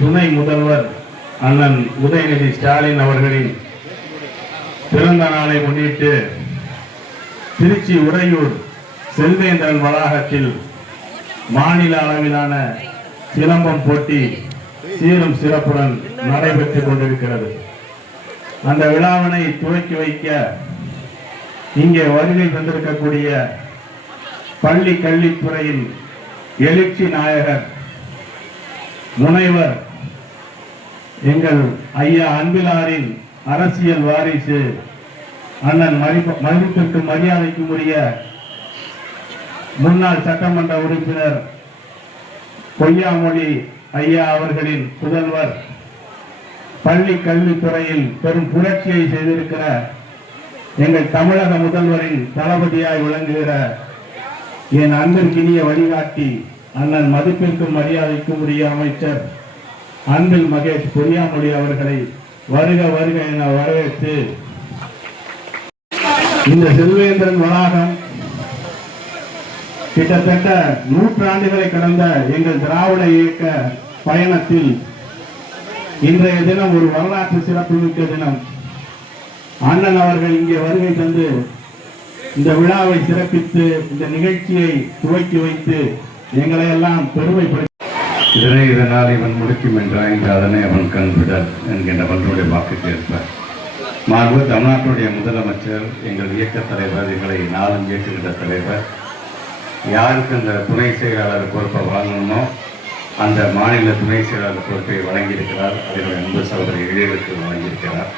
துணை முதல்வர் அண்ணன் உதயநிதி ஸ்டாலின் அவர்களின் பிறந்த நாளை முன்னிட்டு திருச்சி உறையூர் செல்வேந்திரன் வளாகத்தில் மாநில அளவிலான சிலம்பம் போட்டி சீரும் சிறப்புடன் நடைபெற்றுக் கொண்டிருக்கிறது. அந்த விழாவினை துவக்கி வைக்க இங்கே வருகை தந்திருக்கக்கூடிய பள்ளி கல்வித்துறையின் எழுச்சி நாயகர் முனைவர் எங்கள் ஐயா அன்பிலாரின் அரசியல் வாரிசு அண்ணன் மதிப்பிற்கு மரியாதைக்கும் உரிய முன்னாள் சட்டமன்ற உறுப்பினர் பொய்யாமொழி ஐயா அவர்களின் புதல்வர் பள்ளி கல்வித்துறையில் பெரும் புரட்சியை செய்திருக்கிற எங்கள் தமிழக முதல்வரின் தளபதியாய் விளங்குகிற என் அன்பிற்கினிய வழிகாட்டி அண்ணன் மதிப்பிற்கும் மரியாதைக்கும் உரிய அமைச்சர் அன்பில் மகேஷ் பொய்யாமொழி அவர்களை வருக வருக என வரவேற்று இந்த செல்வேந்திரன் வளாகம் கிட்டத்தட்ட 100 ஆண்டுகளை கடந்த எங்கள் திராவிட இயக்க பயணத்தில் இன்றைய தினம் ஒரு வரலாற்று சிறப்புமிக்க தினம். அண்ணன் அவர்கள் இங்கே வருகை தந்து இந்த விழாவை சிறப்பித்து இந்த நிகழ்ச்சியை துவக்கி வைத்து எங்களை எல்லாம் பெருமைப்படுத்தி இதனால் இவன் முடிக்கும் என்றாய்ந்து அதனை அவன் கண்விடல் என்கின்ற வல்லுடைய வாக்குக்கு ஏற்பார் மாண்பு தமிழ்நாட்டுடைய முதலமைச்சர் எங்கள் இயக்க தலைவர், எங்களை நாளும் இயக்குகின்ற தலைவர், யாருக்கு அந்த துணை செயலாளர் பொறுப்பை வழங்கணுமோ அந்த மாநில துணை செயலாளர் பொறுப்பை வழங்கியிருக்கிறார். அதனுடைய அன்பு சகோதரி இளையருக்கு வழங்கியிருக்கிறார்.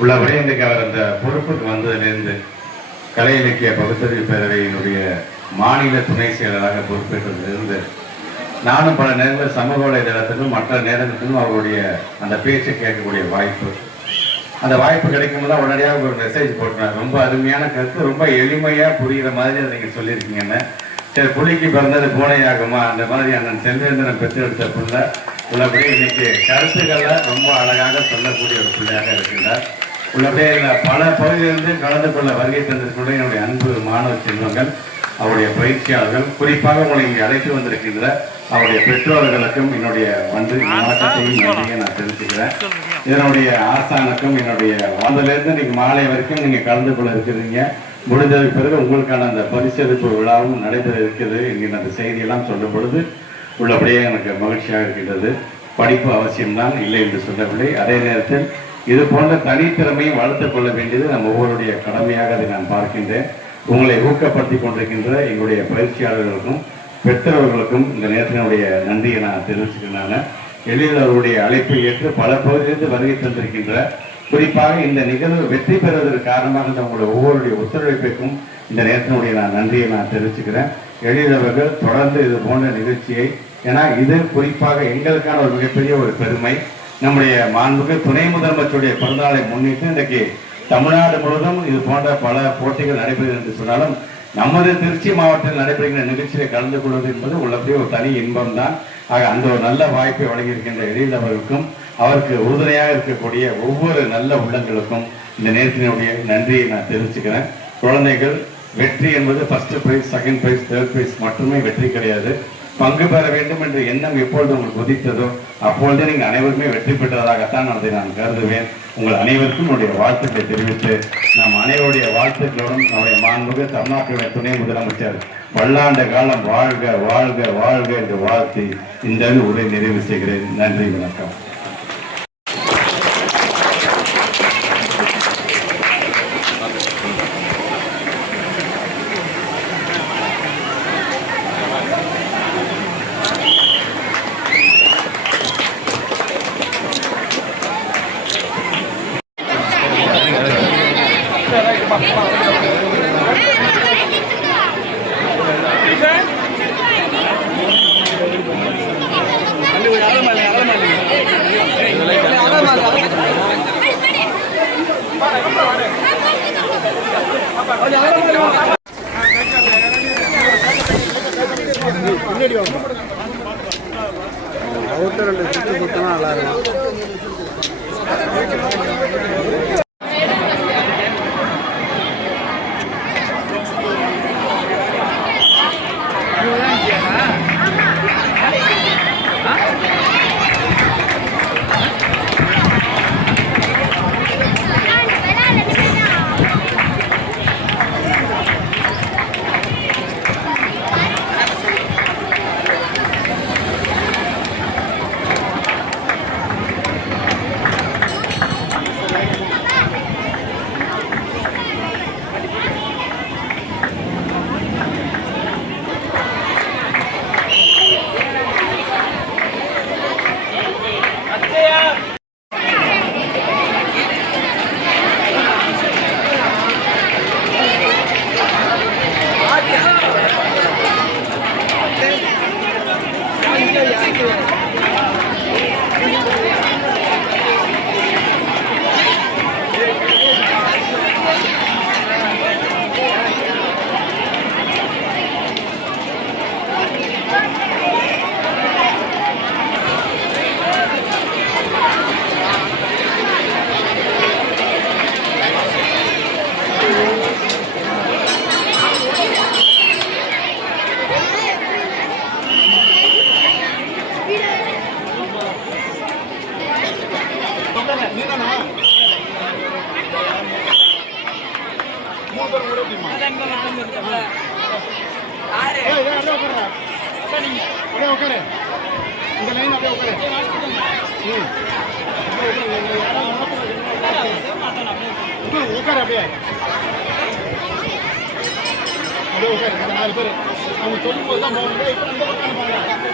உள்ளபடி இன்றைக்கு அவர் அந்த பொறுப்புக்கு வந்ததிலிருந்து கலை இலக்கிய பகுத்தறிவு பேரவையினுடைய மாநில துணை செயலராக பொறுப்பேற்றதிலிருந்து நானும் பல நேரங்களில் சமூக வலைதளத்திலும் மற்ற நேரத்திலும் அவருடைய அந்த பேச்சை கேட்கக்கூடிய வாய்ப்பு, அந்த வாய்ப்பு கிடைக்கும்போது உடனடியாக ஒரு மெசேஜ் போட்டுறாங்க. ரொம்ப அருமையான கருத்து, ரொம்ப எளிமையாக புரிகிற மாதிரி அதை நீங்கள் சொல்லியிருக்கீங்கன்னு. சரி, புலிக்கு பிறந்தது பூனையாகுமா, அந்த மாதிரி அண்ணன் செல்வேந்திரன் பெற்றெடுத்த பிள்ளை உள்ளபடியே இன்னைக்கு கருத்துக்களை ரொம்ப அழகாக சொல்லக்கூடிய ஒரு பிள்ளையாக இருக்கின்றார். உள்ளபடியே பல பகுதியிலிருந்து கலந்து கொள்ள வருகை தந்திருக்கின்ற என்னுடைய அன்பு மாணவ செல்வங்கள், அவருடைய பயிற்சியாளர்கள், குறிப்பாக உங்களை இங்கே அழைத்து வந்திருக்கின்ற அவருடைய பெற்றோர்களுக்கும் என்னுடைய வணக்கத்தையும் நன்றியை நான் தெரிவிச்சுக்கிறேன். இதனுடைய ஆசானுக்கும் என்னுடைய வந்ததிலிருந்து இன்னைக்கு மாலை வரைக்கும் நீங்கள் கலந்து கொள்ள இருக்கிறீங்க. முடிந்தது பிறகு உங்களுக்கான அந்த பரிசளிப்பு விழாவும் நடைபெற இருக்கிறது என்கிற அந்த செய்தியெல்லாம் சொல்லும் பொழுது உள்ளபடியே எனக்கு மகிழ்ச்சியாக இருக்கின்றது. படிப்பு அவசியம்தான், இல்லை என்று சொல்லவில்லை. அதே நேரத்தில் இது போன்ற தனித்திறமையும் வளர்த்துக் கொள்ள வேண்டியது நம்ம ஒவ்வொருடைய கடமையாக அதை நான் பார்க்கின்றேன். உங்களை ஊக்கப்படுத்தி கொண்டிருக்கின்ற எங்களுடைய பயிற்சியாளர்களுக்கும் பெற்றவர்களுக்கும் இந்த நேரத்தினுடைய நன்றியை நான் தெரிவிச்சுக்கிறேன். எளிதில் அவருடைய அழைப்பை ஏற்று பல பகுதியிலிருந்து வருகை தந்திருக்கின்ற, குறிப்பாக இந்த நிகழ்வு வெற்றி பெறுவதற்கு காரணமாக உங்களுடைய ஒவ்வொருடைய ஒத்துழைப்புக்கும் இந்த நேரத்தினுடைய நான் நன்றியை நான் தெரிவிச்சுக்கிறேன். எளிதவர்கள் தொடர்ந்து இது போன்ற நிகழ்ச்சியை, ஏன்னா இது குறிப்பாக எங்களுக்கான ஒரு மிகப்பெரிய ஒரு பெருமை. நம்முடைய மாண்புக்கு துணை முதலமைச்சருடைய பிறந்தநாளை முன்னிட்டு இன்றைக்கு தமிழ்நாடு முழுவதும் இது போன்ற பல போட்டிகள் நடைபெறுகிறது என்று சொன்னாலும் நமது திருச்சி மாவட்டத்தில் நடைபெறுகின்ற நிகழ்ச்சியை கலந்து கொள்வது என்பது உள்ளபடியே ஒரு தனி இன்பம் தான். ஆக அந்த ஒரு நல்ல வாய்ப்பை வழங்கியிருக்கின்ற எழிலவர்களுக்கும் அவருக்கு உறுதுணையாக இருக்கக்கூடிய ஒவ்வொரு நல்ல உள்ளங்களுக்கும் இந்த நேரத்தினுடைய நன்றியை நான் தெரிவிச்சுக்கிறேன். குழந்தைகள், வெற்றி என்பது first prize, second prize, third prize மட்டுமே வெற்றி கிடையாது. பங்கு பெற வேண்டும் என்ற எண்ணம் எப்பொழுது உங்களுக்கு உதித்ததோ அப்பொழுது நீங்கள் அனைவருமே வெற்றி பெற்றதாகத்தான் அதை நான் கருதுவேன். உங்கள் அனைவருக்கும் என்னுடைய வாழ்த்துக்களை தெரிவித்து நாம் அனைவருடைய வாழ்த்துக்களுடன் நம்முடைய மாண்புமிகு தமிழ்நாட்டுடைய துணை முதலமைச்சர் பல்லாண்டு காலம் வாழ்க வாழ்க வாழ்க என்று வாழ்த்தி இந்த உரை நிறைவு செய்கிறேன். நன்றி, வணக்கம். அவுட்டர் ரெண்டு சுற்று சுத்தனா நல்லா இருக்கும். உட்கார அப்படியே அப்படியே உட்காரு இந்த 4 பேர் அவங்க சொல்லும் போது தான் போகணும். இப்போ இந்த பக்கம் பாருங்க.